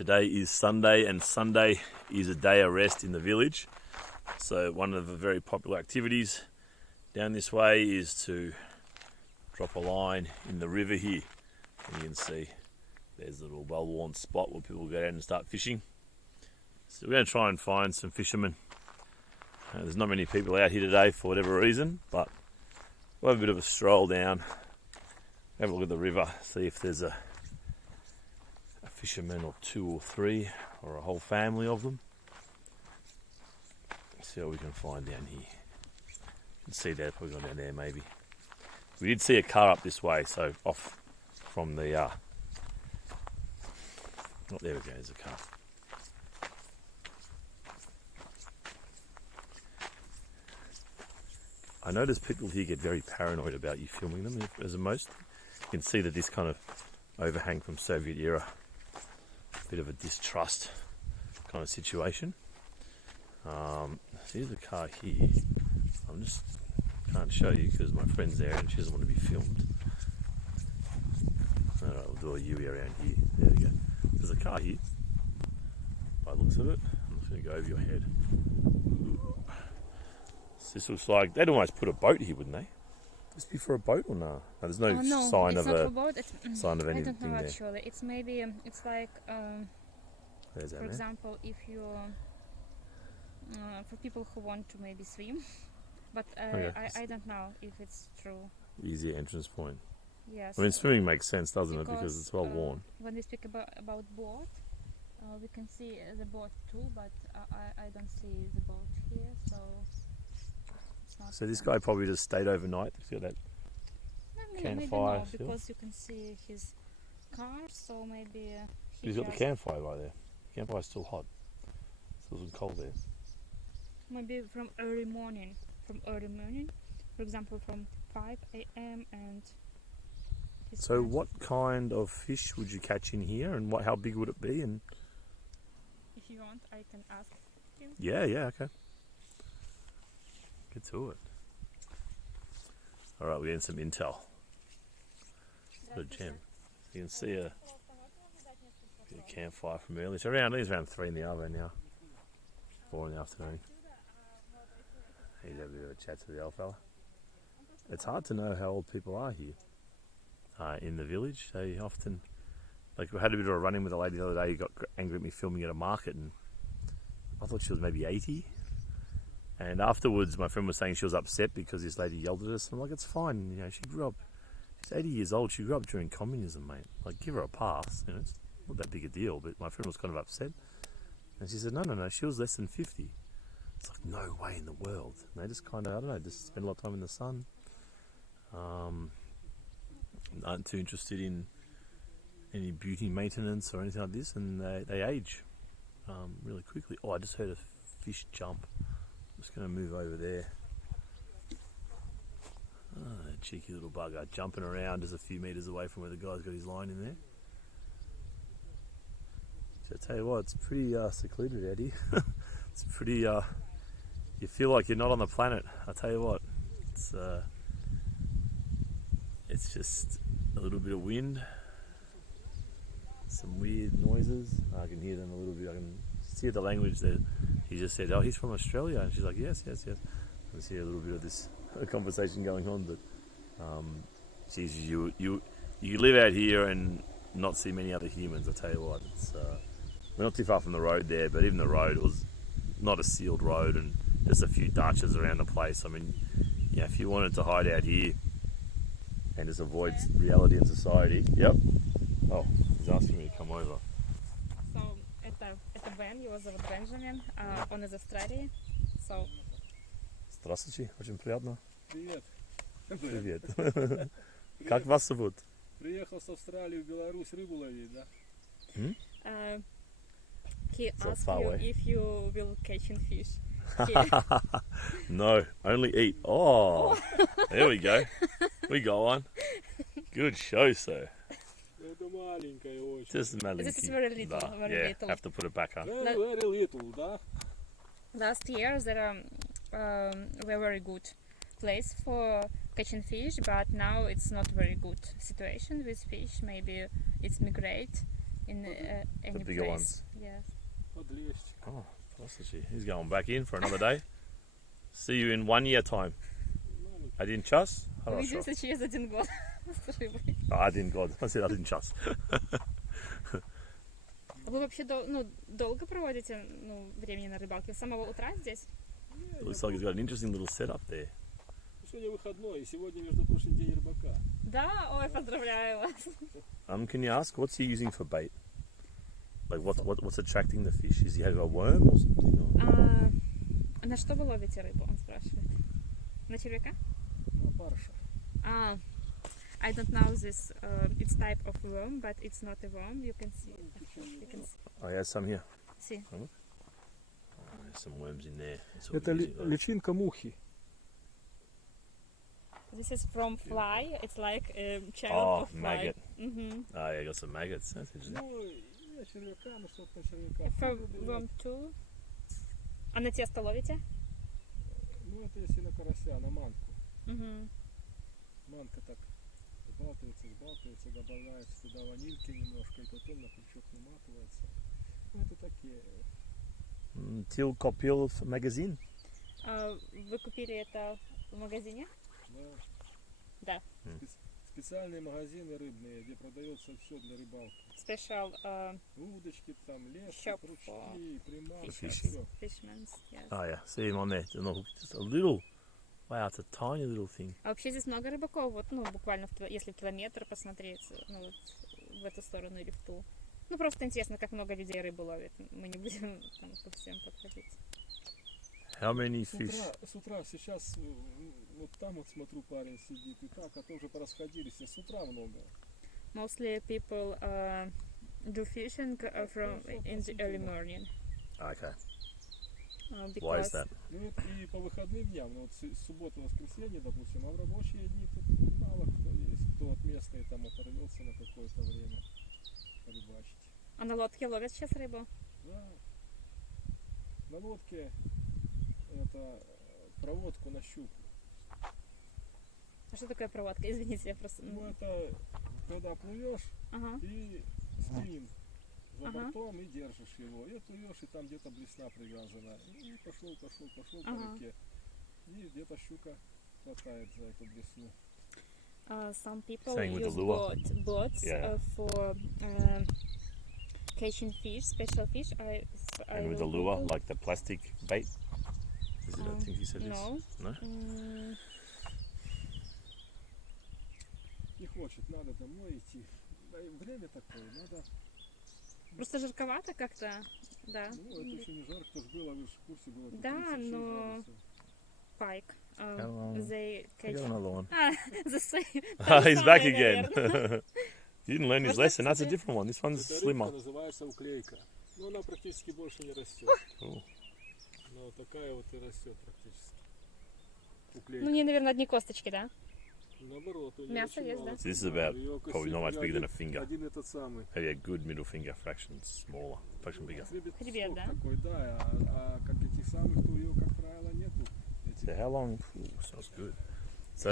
Today is Sunday, and Sunday is a day of rest in the village. So one of the very popular activities down this way is to drop a line in the river here. And you can see there's a little well-worn spot where people go down and start fishing. So we're going to try and find some fishermen. There's not many people out here today for whatever reason, but we'll have a bit of a stroll down, have a look at the river, see if there's a fisherman or two or three or a whole family of them. See what we can find down here. You can see that, probably gone down there maybe. We did see a car up this way, so off from the oh, there we go, there's a car. I notice people here get very paranoid about you filming them as a most. You can see that this kind of overhang from Soviet era, bit of a distrust kind of situation. Here's a car here. I'm just can't show you because my friend's there and she doesn't want to be filmed. Alright, we'll do a U around here. There we go. There's a car here. By the looks of it, I'm just going to go over your head. This looks like they'd almost put a boat here, wouldn't they? Would this be for a boat or no? No, there's no, sign of a sign of anything I don't know there. actually. It's maybe it's like for example, if you for people who want to maybe swim, but Okay. I don't know if it's true. Easy entrance point. Yes. I mean, swimming makes sense, doesn't it? Because it's well worn. When we speak about boat, we can see the boat too, but I don't see the boat here, so. So this guy probably just stayed overnight. See that maybe campfire no, still? because you can see his car, so maybe He's got the campfire right there. The campfire's still hot. Still some cold there. Maybe from early morning. For example, from 5 a.m. and. So what kind of fish would you catch in here, and how big would it be? And if you want, I can ask him. yeah, okay. Get to it. All right, we're getting some intel. What a gem. You can see a campfire from earlier. It's around 3 in the afternoon now. 4 in the afternoon. He's having a bit of a chat to the old fella. It's hard to know how old people are here in the village. They often, like we had a bit of a run-in with a lady the other day who got angry at me filming at a market, and I thought she was maybe 80. And afterwards, my friend was saying she was upset because this lady yelled at us. And I'm like, it's fine. You know, she grew up. She's 80 years old. She grew up during communism, mate. Like, give her a pass. You know, it's not that big a deal. But my friend was kind of upset. And she said, no. She was less than 50. It's like, no way in the world. And they just kind of, I don't know, just spend a lot of time in the sun. Aren't too interested in any beauty maintenance or anything like this. And they age really quickly. Oh, I just heard a fish jump. Just going to move over there. Oh, cheeky little bugger jumping around just a few metres away from where the guy's got his line in there. So I tell you what, it's pretty secluded out here. It's pretty, you feel like you're not on the planet. I tell you what, it's just a little bit of wind, some weird noises. I can hear them a little bit. I can hear the language that he just said, oh, he's from Australia, and she's like, yes. I can see a little bit of this conversation going on, but geez, you live out here and not see many other humans. I tell you what, we're not too far from the road there, but even the road was not a sealed road, and just a few ditches around the place. I mean, yeah, if you wanted to hide out here and just avoid reality and society, yep. Oh, he's asking me to come over. Это Бен, его зовут Бенджамин, он из Австралии. So. Здравствуйте, очень приятно. Привет. Привет. Как вас зовут? Приехал с Австралии в Беларусь рыбу ловить, да? He asked you if you will catching fish. No, only eat. Oh, there we go. We got one. Good show, sir. Just malinky. This is very little. Very little. Have to put it back up. Very little, да? Last year there were very good place for catching fish, but now it's not very good situation with fish. Maybe it's migrate in any bigger place. ones. Yes. Подлещик. Oh, послушай, he's going back in for another day. See you in 1 year time. Ну, Один час? Хорошо. Увидимся через 1 год с рыбой. Один год. I said один час. Вы вообще долго проводите времени на рыбалке? С самого утра здесь? Looks like he's got an interesting little setup there. сегодня выходной, и сегодня, между прочим, день рыбака. Да, ой, поздравляю вас. Can you ask what's he using for bait? Like what's attracting the fish? Is he having a worm or something? Or? На что вы ловите рыбу? Он спрашивает. На червяка? Ну, парша. I don't know this. It's type of worm, but it's not a worm. You can see. You can see. Oh, he has some here. See. Oh, there's some worms in there. That's what Это we're using, right? личинка мухи. This is from fly. It's like a child Oh, of fly. maggot. Mm-hmm. Oh, yeah, got some maggots. That's interesting. Ну, я червяка, ну что-то червяка. For worm too. А на тесто ловите? Ну, это если на карася, на манку. Mm-hmm. Манка так сбалтывается, добавляется туда ванильки немножко, и потом на крючок наматывается. Ну, это такие. Till Kopil magazine. Вы купили это в магазине? Да. Да. Специальные магазины рыбные, где продается все для рыбалки. Special Удочки, там, лески, Shop крючки, приманки, fishing. все. fisherman's. Yes. Oh yeah, see him on there. Just a little. Wow, it's a tiny little thing. А вообще здесь много рыбаков, вот, буквально, если в километр посмотреть, вот, в эту сторону или в ту. Просто интересно, как много людей рыбу ловит. Мы не будем там по всем подходить. How many fish? С утра сейчас, вот там вот смотрю, парень сидит, и так, а то уже порасходились, с утра много. Mostly people do fishing from in the early morning. Okay. Because Why is that? Ну вот и по выходным дням, ну вот суббота, воскресенье, допустим, а в рабочие дни тут мало кто есть, кто вот местные там оторвется на какое-то время порыбачить. А на лодке ловят сейчас рыбу? Да. На лодке это проводку на щуку. А что такое проводка? Извините, я просто... Ну это когда плывешь Ага. и спиннинг за Ага. бортом и держишь его. И плывешь, и там где-то блесна привязана. И пошел по Ага. реке. И где-то щука хватает за эту блесну. Some people Same with the use lure. boats Yeah. For catching fish, special fish. I And with the will lure, Google. like the plastic bait. Is it? I think he said No. this. No. Не хочет, надо домой идти. Да и время такое, надо. Просто жарковато как-то, да. Ну, это еще не жарко, тоже было, вы же в курсе было. тут Да, 36 но- градусов. Pike. Hello. They I catch... got another one. The same. He's back again. Наверное. He didn't learn his Можно lesson. That's a себе- different one. This one's Эта рыбка slimmer. называется уклейка. Но она практически больше не растет. Cool. Но такая вот и растет практически. Уклейка. Ну, не, наверное, одни косточки, да? Наоборот, у нее Мясо очень есть, мало. да? This is about Её probably not much костей bigger than a один- finger. Один этот самый. Maybe a good middle finger fraction smaller, fraction bigger. Хребет, Сок да? такой, да. А как этих самых, то ее, как правило, нету. So how long? Ooh, smells good. So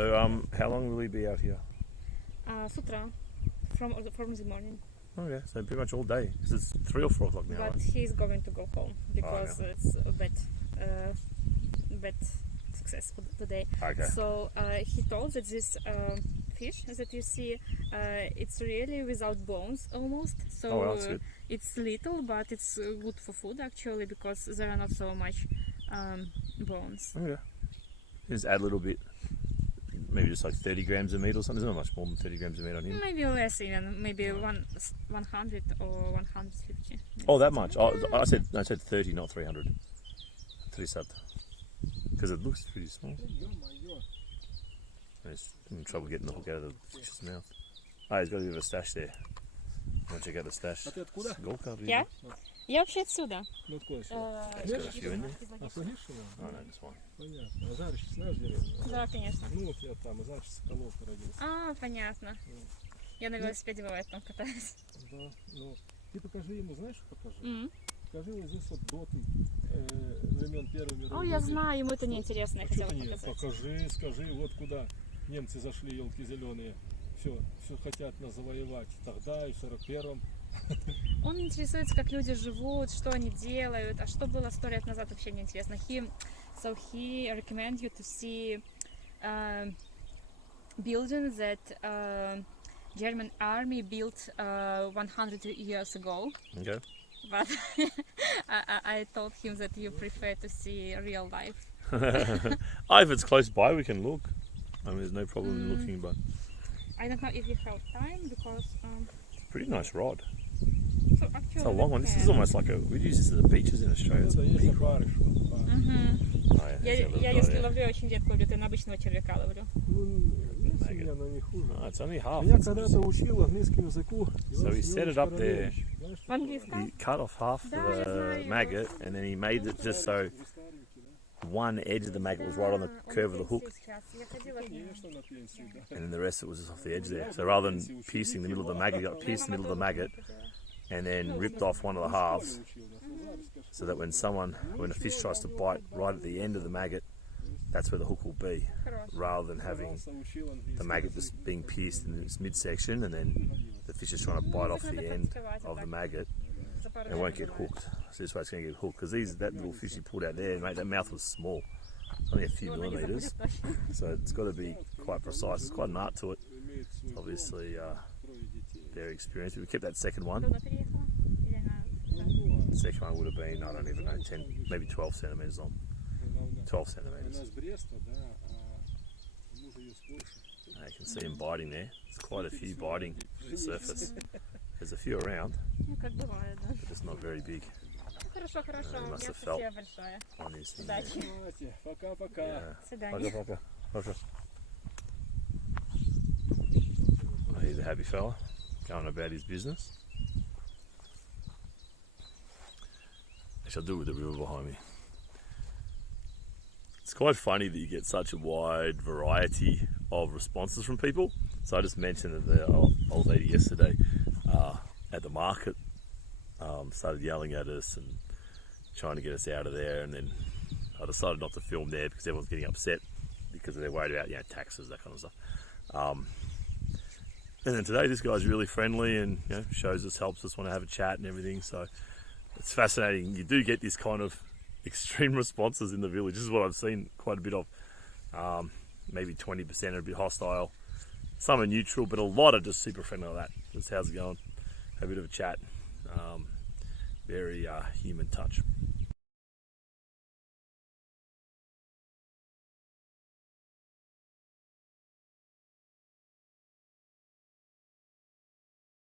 how long will he be out here? С утра. From the morning. Okay, so pretty much all day. 'Cause it's 3 or 4 o'clock now. But Right? he's going to go home because yeah. it's a bad success today. Okay. So he told that this fish that you see, it's really without bones almost. So Oh, well, that's good. it's little, but it's good for food actually because there are not so much bones. Okay. Just add a little bit. Maybe just like 30 grams of meat or something. There's not much more than 30 grams of meat on him. Maybe less even, maybe 100 or 150. Oh, that much? Oh, I said 30, not 300. 300. Because it looks pretty small. Ё-моё. He's in trouble getting the hook out of the fish's mouth. Oh, he's got a bit of a stash there. Want to check out the stash? А ты откуда? Голка, really? Я? Я вообще отсюда. Ну откуда еще? He's got a few in there. А с Логишина? Oh, no, this one. Понятно. А Зарич, знаешь деревню? Да, конечно. Ну вот я там, Зарич Соколов родился. Понятно. Я на велосипеде бывает там катаюсь. Да, ну, ты покажи ему, знаешь, что покажи? М. Покажи вот здесь вот доты времен Первой мировой О, я войны. знаю, ему это неинтересно, я А чё хотела ты не показать. покажи, скажи, вот куда немцы зашли, елки зеленые. Все хотят нас завоевать. Тогда и в 41-м Он интересуется, как люди живут, что они делают, а что было 100 лет назад, вообще не интересно. So he recommends you to see buildings that German army built 100 years ago. Okay. But I told him that you prefer to see real life. If it's close by, we can look. I mean, there's no problem in looking, but I don't know if you have time because pretty nice rod. so actually It's a long one. This is can. almost like we use this as the beaches in Australia. It's a Это есть big rod. опарыш. Вот, опарыш. Мгм. Oh, yeah, Я, there's that little я guy если there. ловлю, очень редко ловлю, то я на обычного червяка ловлю. Ну, в принципе, не, оно не хуже. Oh, it's only half. Меня когда-то учил английскому языку. So he set it up there. Знаешь, В английском? He cut off half Да, the я знаю. maggot, and then he made it just so старенький, да? one edge of the maggot was right on the curve of the hook, Сейчас. Я ходила к нему. Конечно, на пенсию, да. and then the rest of it was just off the edge there. So rather than piercing the middle of the maggot, he got pierced in the middle of the maggot, and then ripped off one of the halves, so that when a fish tries to bite right at the end of the maggot, that's where the hook will be, Хорошо. rather than having the maggot just being pierced in its midsection, and then the fish is trying to bite off the end of the maggot За пару and won't дней get бывает. hooked. So this way it's going to get hooked, because that little fish he pulled out there, mate, that mouth was small, only a few Его ноги millimeters, заходят точно. so it's got to be quite precise. It's quite an art to it. Имеет свой дом, Obviously, трое детей. their experience. We kept that second one. Давно переехала? Или она... Ну, The second one would have been, I don't even know, 10, maybe 12 centimeters long. она 12 она centimeters. с Бреста, да, а муж ее с Польши. You can see him biting there. There's quite a few biting on the surface. There's a few around, Ну, как бывает, да. but just not very big Ну, хорошо, хорошо. you У must меня have felt. спасибо большое. on his thing. there. Удачи. Давайте, пока-пока. Yeah. До свидания. Poker. Oh, he's a happy fella, going about his business. Actually, I'll do it with the river behind me. It's quite funny that you get such a wide variety of responses from people. So I just mentioned that the old lady yesterday at the market started yelling at us and trying to get us out of there, and then I decided not to film there because everyone's getting upset because they're worried about taxes, that kind of stuff. And then today this guy's really friendly and shows us, helps us, want to have a chat and everything. So it's fascinating. You do get this kind of extreme responses in the village. This is what I've seen quite a bit of. Maybe 20% are a bit hostile. Some are neutral, but a lot are just super friendly like that. Just how's it going? Have a bit of a chat. Very human touch.